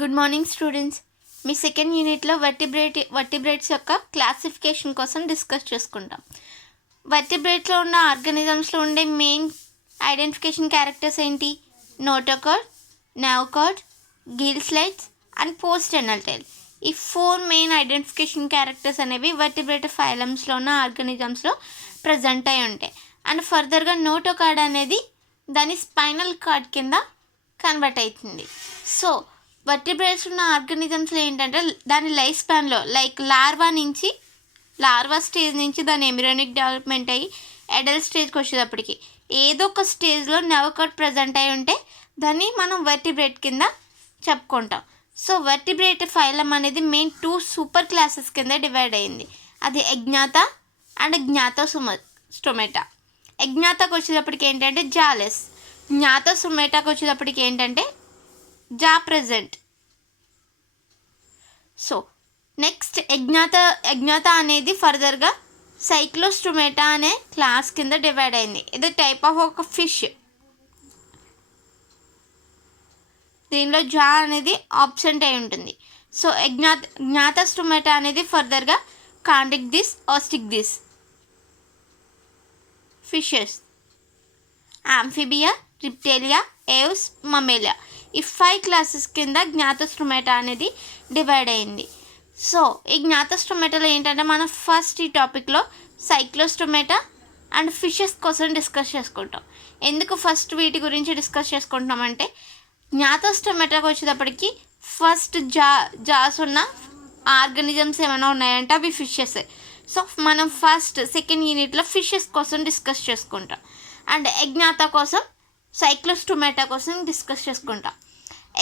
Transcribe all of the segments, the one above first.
Good morning students. మీ second యూనిట్లో vertebrates యొక్క క్లాసిఫికేషన్ కోసం డిస్కస్ చేసుకుంటాం. వర్టిబ్రేట్లో ఉన్న ఆర్గానిజమ్స్లో ఉండే మెయిన్ ఐడెంటిఫికేషన్ క్యారెక్టర్స్ ఏంటి? Notochord, nerve, gill slides and post anal tail. ఈ 4 మెయిన్ ఐడెంటిఫికేషన్ క్యారెక్టర్స్ అనేవి వర్టిబ్రేట్ ఫైలమ్స్లో ఉన్న ఆర్గానిజమ్స్లో ప్రజెంట్ అయి ఉంటాయి. అండ్ ఫర్దర్గా నోటోకార్డ్ అనేది దాని స్పైనల్ కార్డ్ కింద కన్వర్ట్ అవుతుంది. సో వర్టిబ్రేట్స్ ఉన్న ఆర్గానిజమ్స్లో ఏంటంటే దాని లైఫ్ స్పాన్లో లైక్ లార్వా స్టేజ్ నుంచి దాని ఎంబ్రియోనిక్ డెవలప్మెంట్ అయ్యి అడల్ట్ స్టేజ్కి వచ్చేటప్పటికి ఏదో ఒక స్టేజ్లో నర్వ్ కార్డ్ ప్రజెంట్ అయి ఉంటే దాన్ని మనం వర్టిబ్రేట్ కింద చెప్పుకుంటాం. సో వర్టిబ్రేట్ ఫైలం అనేది మెయిన్ 2 సూపర్ క్లాసెస్ కింద డివైడ్ అయింది. అది అజ్ఞాత అండ్ జ్ఞాతోస్టోమేటా. అజ్ఞాతకు వచ్చేటప్పటికి ఏంటంటే జాలెస్, జ్ఞాతోస్టోమేటాకు వచ్చేటప్పటికి ఏంటంటే జా ప్రెజెంట్. సో నెక్స్ట్ అజ్ఞాత అనేది ఫర్దర్గా సైక్లోస్టోమేటా అనే క్లాస్ కింద డివైడ్ అయింది. ఇది టైప్ ఆఫ్ ఒక ఫిష్. దీనిలో జా అనేది ఆబ్సెంట్ అయి ఉంటుంది. సో జ్ఞాతోస్టోమేటా అనేది ఫర్దర్గా కాండిక్ దిస్, ఆస్టిక్ దిస్ ఫిషెస్, ఆంఫిబియా, రిప్టేలియా, ఏవ్స్, మమ్మేలియా, ఈ 5 క్లాసెస్ కింద జ్ఞాతోస్టోమేటా అనేది డివైడ్ అయింది. సో ఈ జ్ఞాతోస్టోమేటాలో ఏంటంటే మనం ఫస్ట్ ఈ టాపిక్లో సైక్లోస్టోమేటా అండ్ ఫిషెస్ కోసం డిస్కస్ చేసుకుంటాం. ఎందుకు ఫస్ట్ వీటి గురించి డిస్కస్ చేసుకుంటామంటే జ్ఞాతోస్టోమేటాకి వచ్చేటప్పటికి ఫస్ట్ జాస్ ఉన్న ఆర్గానిజమ్స్ ఏమైనా ఉన్నాయంటే అవి ఫిషెస్. సో మనం సెకండ్ యూనిట్లో ఫిషెస్ కోసం డిస్కస్ చేసుకుంటాం. అండ్ అజ్ఞాత కోసం సైక్లోస్టోమేటా కోసం డిస్కస్ చేసుకుంటాం.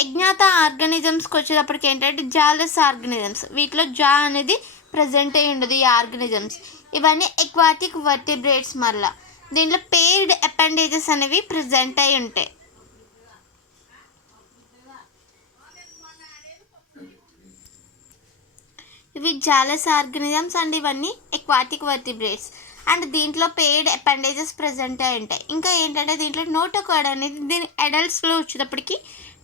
అజ్ఞాత ఆర్గానిజమ్స్కి వచ్చేటప్పటికి ఏంటంటే జాలెస్ ఆర్గానిజమ్స్. వీటిలో జా అనేది ప్రజెంట్ అయి ఉండదు. ఈ ఆర్గానిజమ్స్ ఇవన్నీ ఎక్వాటిక్ వర్టిబ్రేట్స్. మళ్ళీ దీంట్లో పెయిర్డ్ అపెండేజెస్ అనేవి ప్రజెంట్ అయి ఉంటాయి. ఇవి జాలెస్ ఆర్గానిజమ్స్ అండ్ ఇవన్నీ ఎక్వాటిక్ వర్టిబ్రేట్స్. అండ్ దీంట్లో పెయిర్డ్ అపెండేజెస్ ప్రజెంట్ అయి ఉంటాయి. ఇంకా ఏంటంటే దీంట్లో నోటోకార్డ్ అనేది దీని అడల్ట్స్లో వచ్చేటప్పటికి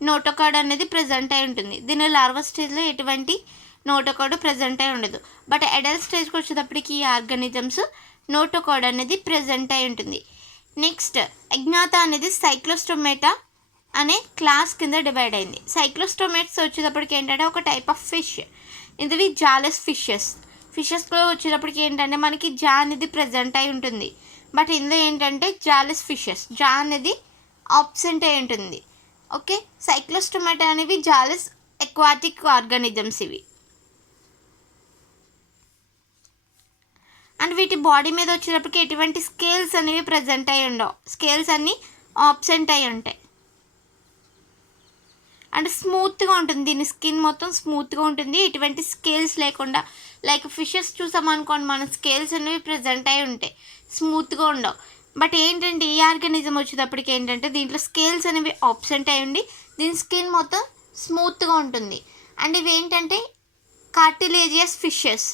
నోటోకార్డ్ అనేది ప్రజెంట్ అయి ఉంటుంది. దీని లార్వా స్టేజ్లో ఎటువంటి నోటోకార్డ్ ప్రజెంట్ అయి ఉండదు. బట్ అడల్ట్ స్టేజ్కి వచ్చేటప్పటికి ఈ ఆర్గానిజమ్స్ నోటోకార్డ్ అనేది ప్రజెంట్ అయి ఉంటుంది. నెక్స్ట్ అజ్ఞాత అనేది సైక్లోస్టోమేటా అనే క్లాస్ కింద డివైడ్ అయింది. సైక్లోస్టోమేట్స్ వచ్చేటప్పటికి ఏంటంటే ఒక టైప్ ఆఫ్ ఫిష్. ఇది జాలెస్ ఫిషెస్లో వచ్చేటప్పటికి ఏంటంటే మనకి జా అనేది ప్రజెంట్ అయి ఉంటుంది. బట్ ఇందులో ఏంటంటే జాలెస్ ఫిషెస్, జా అనేది ఆబ్సెంట్ అయి ఉంటుంది. ఓకే, సైక్లోస్టోమేటా అనేవి జాలెస్ ఎక్వాటిక్ ఆర్గానిజమ్స్ ఇవి. అండ్ వీటి బాడీ మీద వచ్చేటప్పటికి ఎటువంటి స్కేల్స్ అనేవి ప్రజెంట్ అయి ఉండవు. స్కేల్స్ అన్నీ ఆబ్సెంట్ అయి ఉంటాయి. అండ్ స్మూత్గా ఉంటుంది. దీని స్కిన్ మొత్తం స్మూత్గా ఉంటుంది, ఎటువంటి స్కేల్స్ లేకుండా. లైక్ ఫిషెస్ చూసామనుకోండి, మన స్కేల్స్ అనేవి ప్రజెంట్ అయి ఉంటాయి, స్మూత్గా ఉండవు. బట్ ఏంటంటే ఈ ఆర్గానిజం వచ్చేటప్పటికి ఏంటంటే దీంట్లో స్కేల్స్ అనేవి ఆబ్సెంట్ అయి ఉండి దీని స్కిన్ మొత్తం స్మూత్గా ఉంటుంది. అండ్ ఇవి ఏంటంటే కార్టిలేజియస్ ఫిషెస్.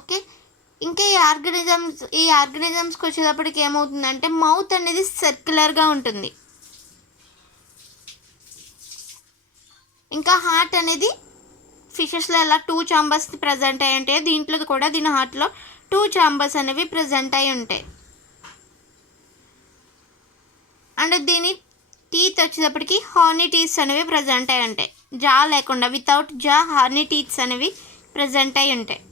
ఓకే, ఇంకా ఈ ఆర్గానిజమ్స్కి వచ్చేటప్పటికి ఏమవుతుందంటే మౌత్ అనేది సర్క్యులర్గా ఉంటుంది. ఇంకా హార్ట్ అనేది ఫిషెస్లో ఎలా 2 చాంబర్స్ ప్రజెంట్ అయి ఉంటాయి, దీంట్లో కూడా దీని హార్ట్లో 2 చాంబర్స్ అనేవి ప్రజెంట్ అయి ఉంటాయి. అండ్ దీని టీత్ వచ్చేటప్పటికి హార్నీ టీత్స్ అనేవి ప్రజెంట్ అయి ఉంటాయి. జా లేకుండా వితౌట్ జా హార్నీ టీత్స్ అనేవి ప్రజెంట్ అయి ఉంటాయి.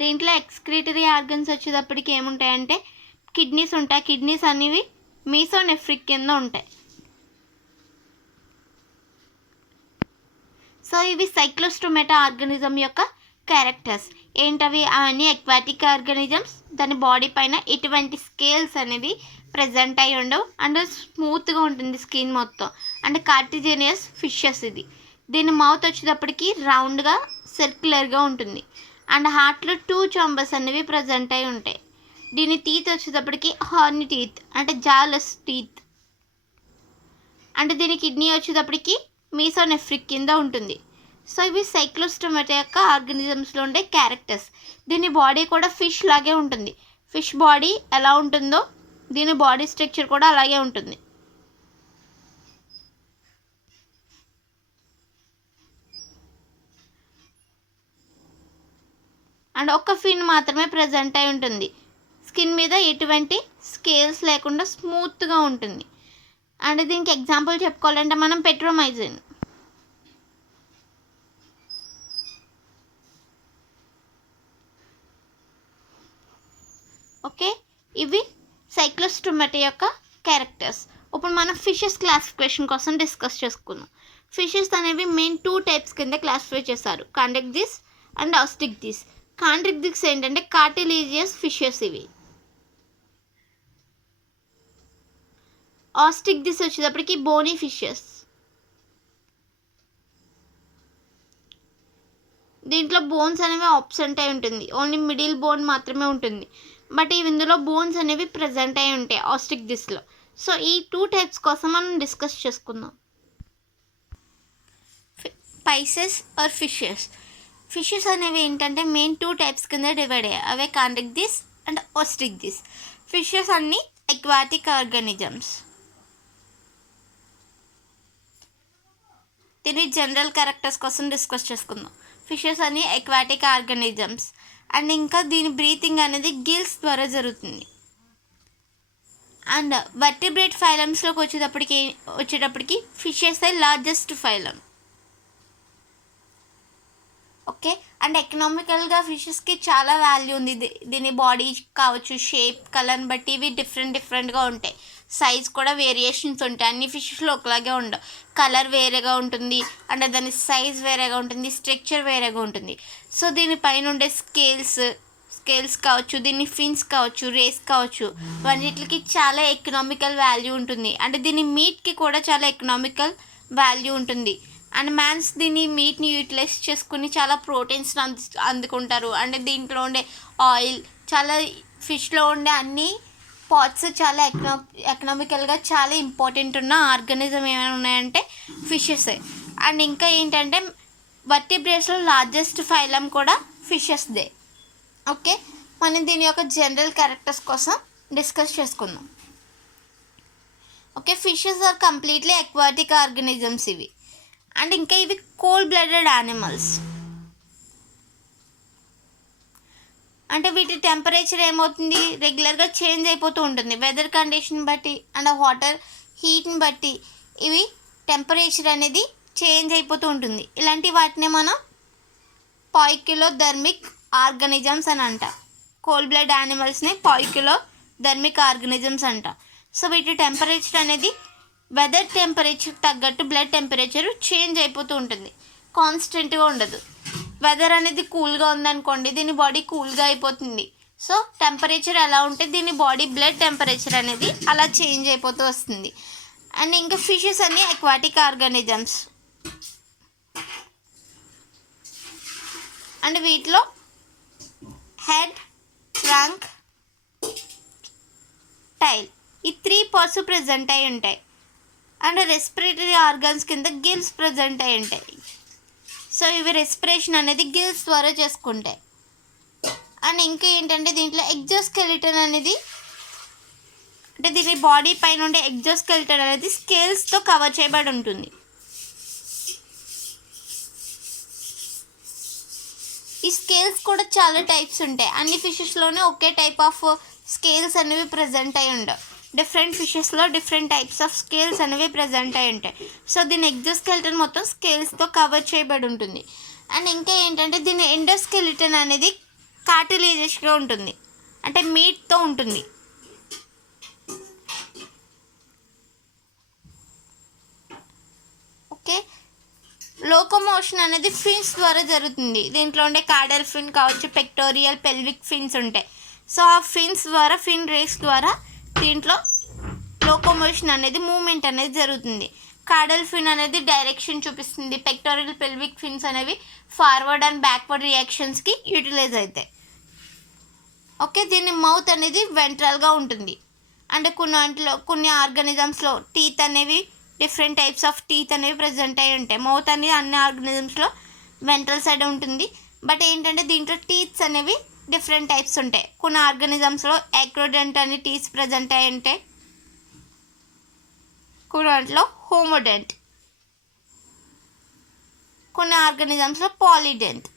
దీంట్లో ఎక్స్క్రీటరీ ఆర్గన్స్ వచ్చేటప్పటికి ఏముంటాయంటే కిడ్నీస్ ఉంటాయి. కిడ్నీస్ అనేవి మీసోనెఫ్రిక్ కింద ఉంటాయి. సో ఇవి సైక్లోస్టోమేటా ఆర్గానిజం యొక్క క్యారెక్టర్స్ ఏంటవి? అవన్నీ ఎక్వాటిక్ ఆర్గానిజమ్స్. దాని బాడీ పైన ఎటువంటి స్కేల్స్ అనేవి ప్రజెంట్ అయి ఉండవు. అండ్ స్మూత్గా ఉంటుంది స్కిన్ మొత్తం. అండ్ కార్టిలేజియస్ ఫిషెస్ ఇది. దీని మౌత్ వచ్చేటప్పటికి రౌండ్గా సర్క్యులర్గా ఉంటుంది. అండ్ హార్ట్లో 2 చాంబర్స్ అనేవి ప్రజెంట్ అయి ఉంటాయి. దీని టీత్ వచ్చేటప్పటికి హార్నీ టీత్ అంటే జాలెస్ టీత్. అండ్ దీని కిడ్నీ వచ్చేటప్పటికి మీసోనెఫ్రిక్ కింద ఉంటుంది. సో ఇవి సైక్లోస్టోమాటా యొక్క ఆర్గానిజమ్స్లో ఉండే క్యారెక్టర్స్. దీని బాడీ కూడా ఫిష్ లాగే ఉంటుంది. ఫిష్ బాడీ ఎలా ఉంటుందో దీని బాడీ స్ట్రక్చర్ కూడా అలాగే ఉంటుంది. అండ్ ఒక ఫిన్ మాత్రమే ప్రజెంట్ అయి ఉంటుంది. స్కిన్ మీద ఎటువంటి స్కేల్స్ లేకుండా స్మూత్గా ఉంటుంది. అండ్ దీనికి ఎగ్జాంపుల్ చెప్పుకోవాలంటే మనం పెట్రోమైజిన్. ఓకే, ఇవి సైక్లోస్టోమాటా యొక్క క్యారెక్టర్స్. ఇప్పుడు మనం ఫిషెస్ క్లాసిఫికేషన్ కోసం డిస్కస్ చేసుకుందాం. ఫిషెస్ అనేవి మెయిన్ 2 టైప్స్ కింద క్లాసిఫై చేశారు, కాండ్రిక్దిస్ అండ్ ఆస్టిక్దిస్. కాండ్రిక్దిస్ ఏంటంటే కార్టిలేజియస్ ఫిషెస్ ఇవి. ఆస్టిక్దిస్ వచ్చేటప్పటికి బోనీ ఫిషెస్. దీంట్లో బోన్స్ అనేవి ఆబ్సెంట్ అయి ఉంటుంది, ఓన్లీ మిడిల్ బోన్ మాత్రమే ఉంటుంది. బట్ ఇందులో బోన్స్ అనేవి ప్రజెంట్ అయి ఉంటాయి ఆస్టిక్దిస్లో. సో ఈ 2 టైప్స్ కోసం మనం డిస్కస్ చేసుకుందాం. Spices are fishes. ఫిషెస్ అనేవి ఏంటంటే మెయిన్ 2 టైప్స్ కింద డివైడ్ అయ్యాయి, అవే కాండ్రిక్దిస్ అండ్ ఆస్టిక్దిస్. ఫిషెస్ అన్ని అక్వాటిక్ ఆర్గానిజమ్స్. దీని జనరల్ క్యారెక్టర్స్ కోసం డిస్కస్ చేసుకుందాం. ఫిషెస్ అన్ని అక్వాటిక్ ఆర్గానిజమ్స్. అండ్ ఇంకా దీని బ్రీతింగ్ అనేది గిల్స్ ద్వారా జరుగుతుంది. అండ్ వర్టిబ్రేట్ ఫైలమ్స్లోకి వచ్చేటప్పటికి fishes largest phylum. Okay, and ఎకనామికల్గా ఫిషెస్కి చాలా వాల్యూ ఉంది. దీని బాడీ కావచ్చు, షేప్, కలర్ని బట్టి ఇవి డిఫరెంట్గా ఉంటాయి. సైజ్ కూడా వేరియేషన్స్ ఉంటాయి. అన్ని ఫిషెస్లో ఒకలాగే ఉండవు. కలర్ వేరేగా ఉంటుంది, అండ్ దాని సైజ్ వేరేగా ఉంటుంది, స్ట్రక్చర్ వేరేగా ఉంటుంది. సో దీనిపైన ఉండే స్కేల్స్ కావచ్చు, దీని ఫిన్స్ కావచ్చు, రేస్ కావచ్చు, అన్నిటికి చాలా ఎకనామికల్ వాల్యూ ఉంటుంది. అంటే దీని మీట్కి కూడా చాలా ఎకనామికల్ వాల్యూ ఉంటుంది. అండ్ మ్యాన్స్ దీని మీట్ని యూటిలైజ్ చేసుకుని చాలా ప్రోటీన్స్ని అందుకుంటారు. అండ్ దీంట్లో ఉండే ఆయిల్, చాలా ఫిష్లో ఉండే అన్ని పార్ట్స్ చాలా ఎకనామికల్గా చాలా ఇంపార్టెంట్ ఉన్న ఆర్గానిజం ఏమైనా ఉన్నాయంటే ఫిషెస్. అండ్ ఇంకా ఏంటంటే వర్టిబ్రేట్స్లో లార్జెస్ట్ ఫైలం కూడా ఫిషెస్దే. ఓకే, మనం దీని యొక్క జనరల్ క్యారెక్టర్స్ కోసం డిస్కస్ చేసుకుందాం. Okay, fishes are completely aquatic organisms ఇవి. అండ్ ఇంకా ఇవి కోల్డ్ బ్లడెడ్ యానిమల్స్. అంటే వీటి టెంపరేచర్ ఏమవుతుంది, రెగ్యులర్గా చేంజ్ అయిపోతూ ఉంటుంది వెదర్ కండిషన్ బట్టి అండ్ వాటర్ హీట్ని బట్టి ఇవి టెంపరేచర్ అనేది చేంజ్ అయిపోతూ ఉంటుంది. ఇలాంటి వాటిని మనం పాయికిలోథెర్మిక్ ఆర్గానిజమ్స్ అని అంటాం. కోల్డ్ బ్లడ్ యానిమల్స్ని పాయికిలోథెర్మిక్ ఆర్గానిజమ్స్ అంటాం. సో వీటి టెంపరేచర్ అనేది వెదర్ టెంపరేచర్ తగ్గట్టు బ్లడ్ టెంపరేచర్ చేంజ్ అయిపోతూ ఉంటుంది, కాన్స్టెంట్గా ఉండదు. వెదర్ అనేది కూల్గా ఉందనుకోండి, దీని బాడీ కూల్గా అయిపోతుంది. సో టెంపరేచర్ ఎలా ఉంటే దీని బాడీ బ్లడ్ టెంపరేచర్ అనేది అలా చేంజ్ అయిపోతూ వస్తుంది. అండ్ ఇంకా ఫిషెస్ అన్ని అక్వాటిక్ ఆర్గానిజమ్స్. అండ్ వీటిలో హెడ్, ట్రంక్, టైల్ ఈ 3 పార్ట్స్ ప్రజెంట్ అయి ఉంటాయి. అండ్ రెస్పిరేటరీ ఆర్గన్స్ కింద గిల్స్ ప్రజెంట్ అయి ఉంటాయి. సో ఇవి రెస్పిరేషన్ అనేది గిల్స్ ద్వారా చేసుకుంటాయి. అండ్ ఇంకా ఏంటంటే దీంట్లో ఎగ్జోస్కెలిటన్ అనేది, అంటే దీని బాడీ పైన ఉండే ఎగ్జోస్కెలిటన్ అనేది స్కేల్స్తో కవర్ చేయబడి ఉంటుంది. ఈ స్కేల్స్ కూడా చాలా టైప్స్ ఉంటాయి. అన్ని ఫిషెస్లోనే ఒకే టైప్ ఆఫ్ స్కేల్స్ అనేవి ప్రజెంట్ అయి ఉండవు. డిఫరెంట్ ఫిషెస్లో డిఫరెంట్ టైప్స్ ఆఫ్ స్కేల్స్ అనేవి ప్రజెంట్ అయి ఉంటాయి. సో దీని ఎగ్జోస్కెలిటన్ మొత్తం స్కేల్స్తో కవర్ చేయబడి ఉంటుంది. అండ్ ఇంకా ఏంటంటే దీని ఎండోస్కెలిటన్ అనేది కార్టిలేజియస్గా ఉంటుంది, అంటే మీట్తో ఉంటుంది. ఓకే, లోకోమోషన్ అనేది ఫిన్స్ ద్వారా జరుగుతుంది. దీంట్లో ఉండే కార్డల్ ఫిన్ కావచ్చు, పెక్టోరియల్, పెల్విక్ ఫిన్స్ ఉంటాయి. సో ఆ ఫిన్స్ ద్వారా, ఫిన్ రేస్ ద్వారా దీంట్లో లోకోమోషన్ అనేది, మూమెంట్ అనేది జరుగుతుంది. కార్డల్ ఫిన్ అనేది డైరెక్షన్ చూపిస్తుంది. పెక్టోరియల్, పెల్విక్ ఫిన్స్ అనేవి ఫార్వర్డ్ అండ్ బ్యాక్వర్డ్ రియాక్షన్స్కి యూటిలైజ్ అవుతాయి. ఓకే, దీని మౌత్ అనేది వెంట్రల్గా ఉంటుంది. అంటే కొన్ని ఆర్గానిజమ్స్లో టీత్ అనేవి, డిఫరెంట్ టైప్స్ ఆఫ్ టీత్ అనేవి ప్రజెంట్ అయి ఉంటాయి. మౌత్ అనేది అన్ని ఆర్గానిజమ్స్లో వెంట్రల్ సైడ్ ఉంటుంది. బట్ ఏంటంటే దీంట్లో టీత్స్ అనేవి డిఫరెంట్ టైప్స్ ఉంటాయి. కొన్ని ఆర్గానిజమ్స్లో యాక్రోడెంట్ అని టీత్స్ ప్రజెంట్ అయి ఉంటాయి, కొన్ని వాటిలో హోమోడెంట్, కొన్ని ఆర్గానిజమ్స్లో పాలిడెంట్.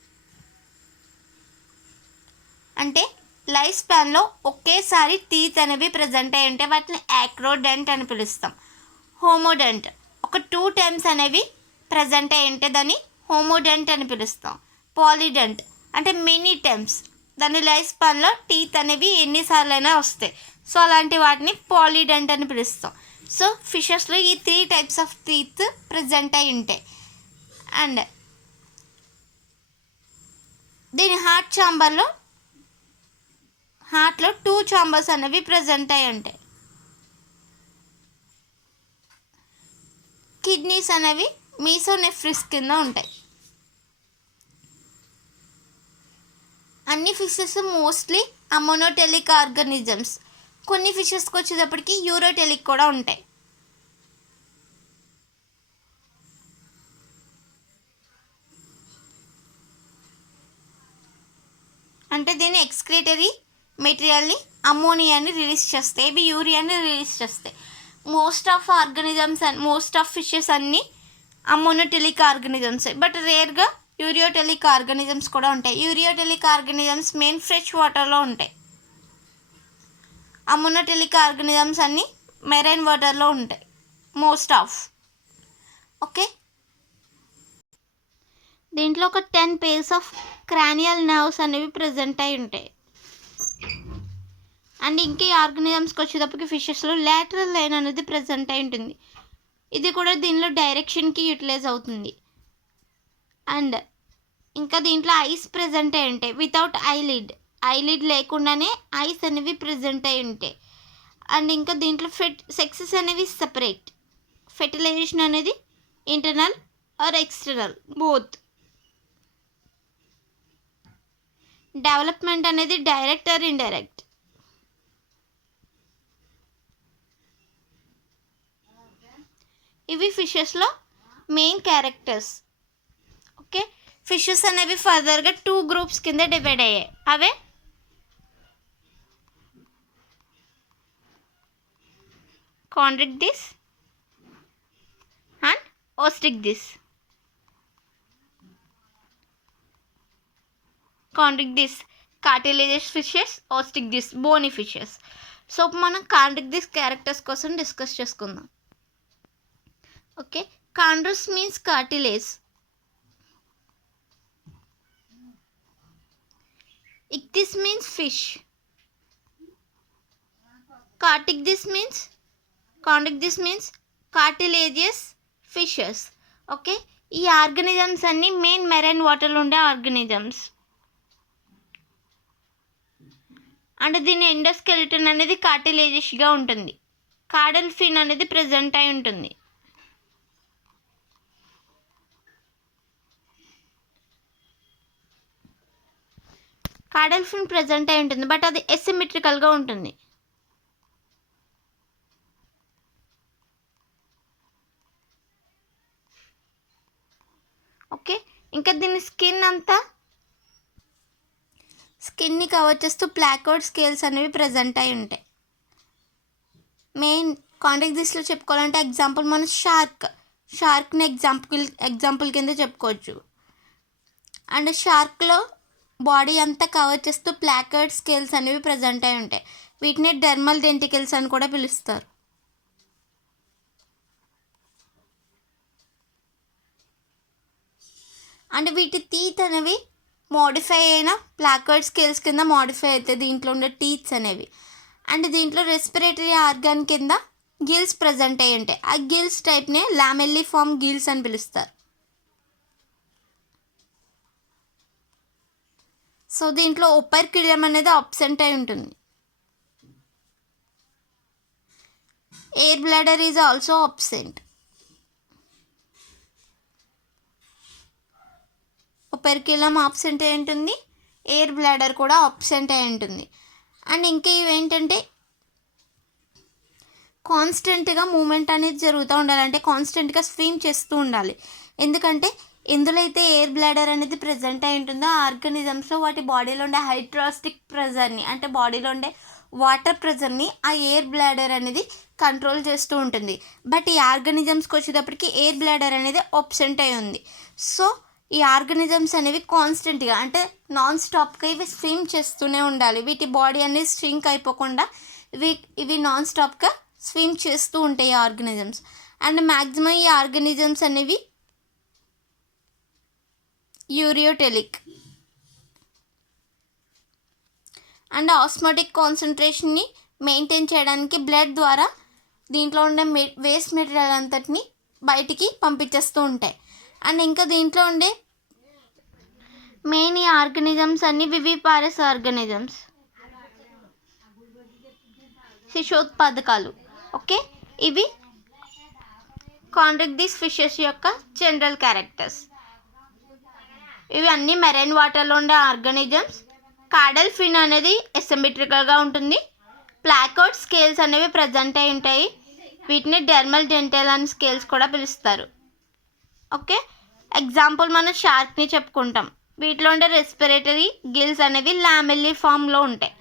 అంటే లైఫ్ స్పాన్లో ఒకేసారి టీత్ అనేవి ప్రజెంట్ అయి ఉంటే వాటిని యాక్రోడెంట్ అని పిలుస్తాం. హోమోడెంట్ ఒక 2 టైమ్స్ అనేవి ప్రజెంట్ అయి ఉంటే దాన్ని హోమోడెంట్ అని పిలుస్తాం. పాలిడెంట్ అంటే మెనీ టైమ్స్, దాని లైఫ్ స్పాన్లో టీత్ అనేవి ఎన్నిసార్లు అయినా వస్తాయి. సో అలాంటి వాటిని పాలిడెంట్ అని పిలుస్తాం. సో ఫిషెస్లో ఈ 3 టైప్స్ ఆఫ్ టీత్ ప్రజెంట్ అయి ఉంటాయి. అండ్ దీని హార్ట్లో 2 చాంబర్స్ అనేవి ప్రజెంట్ అయి ఉంటాయి. కిడ్నీస్ అనేవి మీసోనెఫ్రిస్ కింద ఉంటాయి. అన్ని ఫిషెస్ మోస్ట్లీ అమోనోటెలిక్ ఆర్గానిజమ్స్. కొన్ని ఫిషెస్కి వచ్చేటప్పటికి యూరోటెలిక్ కూడా ఉంటాయి. అంటే దీని ఎక్స్క్రీటరీ మెటీరియల్ని అమ్మోనియాని రిలీజ్ చేస్తాయి, ఇవి యూరియాని రిలీజ్ చేస్తాయి. మోస్ట్ ఆఫ్ ఫిషెస్ అన్నీ అమోనోటెలిక్ ఆర్గానిజమ్స్, బట్ రేర్గా యూరియోటెలిక్ ఆర్గానిజమ్స్ కూడా ఉంటాయి. యూరియోటెలిక్ ఆర్గానిజమ్స్ మెయిన్ ఫ్రెష్ వాటర్లో ఉంటాయి. అమోనోటెలిక్ ఆర్గానిజమ్స్ అన్నీ మెరైన్ వాటర్లో ఉంటాయి మోస్ట్ ఆఫ్. ఓకే, దీంట్లో ఒక 10 pairs ఆఫ్ క్రానియల్ నర్వ్స్ అనేవి ప్రజెంట్ అయి ఉంటాయి. అండ్ ఇంకా ఈ ఆర్గానిజమ్స్కి వచ్చేటప్పటికి ఫిషెస్లో లాటరల్ లైన్ అనేది ప్రజెంట్ అయి ఉంటుంది. ఇది కూడా దీనిలో డైరెక్షన్కి యూటిలైజ్ అవుతుంది. అండ్ ఇంకా దీంట్లో ఐస్ ప్రజెంట్ అయి ఉంటాయి వితౌట్ ఐలిడ్ లేకుండానే ఐస్ అనేవి ప్రజెంట్ అయి ఉంటాయి. అండ్ ఇంకా దీంట్లో సెక్సెస్ అనేవి సెపరేట్. ఫెర్టిలైజేషన్ అనేది internal or external both. Development అనేది డైరెక్ట్ ఆర్ ఇండైరెక్ట్. ఇవి ఫిషెస్లో మెయిన్ క్యారెక్టర్స్. ఓకే, ఫిషెస్ అనేవి ఫర్దర్గా 2 గ్రూప్స్ కింద డివైడ్ అయ్యాయి. అవే Chondrichthyes and Osteichthyes. Chondrichthyes cartilaginous fishes, Osteichthyes bony fishes. So మనం కాండ్రిక్టిస్ క్యారెక్టర్స్ కోసం డిస్కస్ చేసుకుందాం. Okay, chondros means cartilage. Ichthys means fish. Chondrichthyes means cartilaginous fishes. Okay, ఈ organisms అన్నీ మెయిన్ మెరైన్ వాటర్లో ఉండే ఆర్గానిజమ్స్. అండ్ దీని ఎండోస్కెలిటన్ అనేది కార్టిలేజియస్గా ఉంటుంది. కాడల్ ఫిన్ అనేది ప్రజెంట్ అయి ఉంటుంది. కాడల్ ఫిన్ ప్రజెంట్ అయి ఉంటుంది, బట్ అది ఎసిమెట్రికల్గా ఉంటుంది. ఓకే, ఇంకా దీని స్కిన్ని కవర్ చేస్తూ ప్లాకోడ్ స్కేల్స్ అనేవి ప్రజెంట్ అయి ఉంటాయి. మెయిన్ కాండ్రిక్టిస్లో చెప్పుకోవాలంటే ఎగ్జాంపుల్ మన షార్క్ని ఎగ్జాంపుల్ కింద చెప్పుకోవచ్చు. అండ్ షార్క్లో బాడీ అంతా కవర్ చేస్తూ ప్లాకోడ్ స్కేల్స్ అనేవి ప్రజెంట్ అయి ఉంటాయి. వీటిని డెర్మల్ డెంటికల్స్ అని కూడా పిలుస్తారు. అండ్ వీటి టీత్ అనేవి మోడిఫై అయిన ప్లాకోడ్ స్కేల్స్ కింద మోడిఫై అవుతాయి దీంట్లో ఉండే టీత్స్ అనేవి. అండ్ దీంట్లో రెస్పిరేటరీ ఆర్గాన్ కింద గిల్స్ ప్రజెంట్ అయి ఉంటాయి. ఆ గిల్స్ టైప్నే లామెల్లిఫార్మ్ గిల్స్ అని పిలుస్తారు. సో దీంట్లో ఓపర్క్యులమ్ అనేది అబ్సెంట్ అయి ఉంటుంది. Air bladder is also absent. Operculum absent అయి ఉంటుంది, ఎయిర్ బ్లాడర్ కూడా అబ్సెంట్ అయి ఉంటుంది. అండ్ ఇంకా ఇవేంటంటే కాన్స్టెంట్గా మూమెంట్ అనేది జరుగుతూ ఉండాలి, అంటే కాన్స్టెంట్గా స్విమ్ చేస్తూ ఉండాలి. ఎందుకంటే ఎందులో అయితే ఎయిర్ బ్లాడర్ అనేది ప్రజెంట్ అయి ఉంటుందో ఆ ఆర్గానిజమ్స్లో వాటి బాడీలో ఉండే హైడ్రాస్టిక్ ప్రెజర్ని, అంటే బాడీలో ఉండే వాటర్ ప్రెజర్ని ఆ ఎయిర్ బ్లాడర్ అనేది కంట్రోల్ చేస్తూ ఉంటుంది. బట్ ఈ ఆర్గానిజమ్స్కి వచ్చేటప్పటికి ఎయిర్ బ్లాడర్ అనేది అబ్సెంట్ అయి ఉంది. సో ఈ ఆర్గానిజమ్స్ అనేవి కాన్స్టెంట్గా, అంటే నాన్ స్టాప్గా ఇవి స్విమ్ చేస్తూనే ఉండాలి. వీటి బాడీ అనేది స్ట్రింక్ అయిపోకుండా ఇవి నాన్ స్టాప్గా స్విమ్ చేస్తూ ఉంటాయి ఆర్గానిజమ్స్. అండ్ మ్యాక్సిమం ఈ ఆర్గానిజమ్స్ అనేవి యూరియోటెలిక్ అండ్ ఆస్మోటిక్ కాన్సన్ట్రేషన్ని మెయింటైన్ చేయడానికి బ్లడ్ ద్వారా దీంట్లో ఉండే వేస్ట్ మెటీరియల్ అంతటిని బయటికి పంపించేస్తూ ఉంటాయి. అండ్ ఇంకా దీంట్లో ఉండే మెయిన్ ఈ ఆర్గానిజమ్స్ అన్ని వివిపారస్ ఆర్గానిజమ్స్, శిశోత్పాదకాలు. ఓకే, ఇవి కాంట్రాక్ట్ ఫిషెస్ యొక్క జనరల్ క్యారెక్టర్స్. ఇవి అన్ని మెరైన్ వాటర్లో ఉండే ఆర్గానిజమ్స్. కాడల్ ఫిన్ అనేది ఎసిమెట్రికల్గా ఉంటుంది. ప్లాకోడ్ స్కేల్స్ అనేవి ప్రజెంట్ అయి ఉంటాయి. వీటిని డెర్మల్ డెంటల్ అని స్కేల్స్ కూడా పిలుస్తారు. ఓకే, ఎగ్జాంపుల్ మనం షార్క్ని చెప్పుకుంటాం. వీటిలో ఉండే రెస్పిరేటరీ గిల్స్ అనేవి లామెల్లీ ఫామ్లో ఉంటాయి.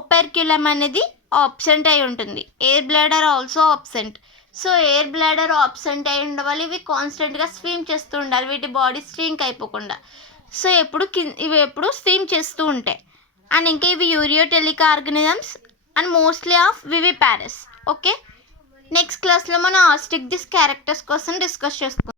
ఒపెర్క్యులం అనేది ఆబ్సెంట్ అయి ఉంటుంది. Air bladder also absent. So air bladder absent అయి ఉండడం వల్ల ఇవి కాన్స్టెంట్గా స్విమ్ చేస్తూ ఉండాలి, వీటి బాడీ స్ట్రింక్ అయిపోకుండా. సో ఇవి ఎప్పుడు స్విమ్ చేస్తూ ఉంటాయి. అండ్ ఇంకా ఇవి ureotelic organisms and mostly of viviparous. Okay, next క్లాస్లో మనం ఆస్టిక్ దిస్ క్యారెక్టర్స్ కోసం డిస్కస్ చేసుకుందాం.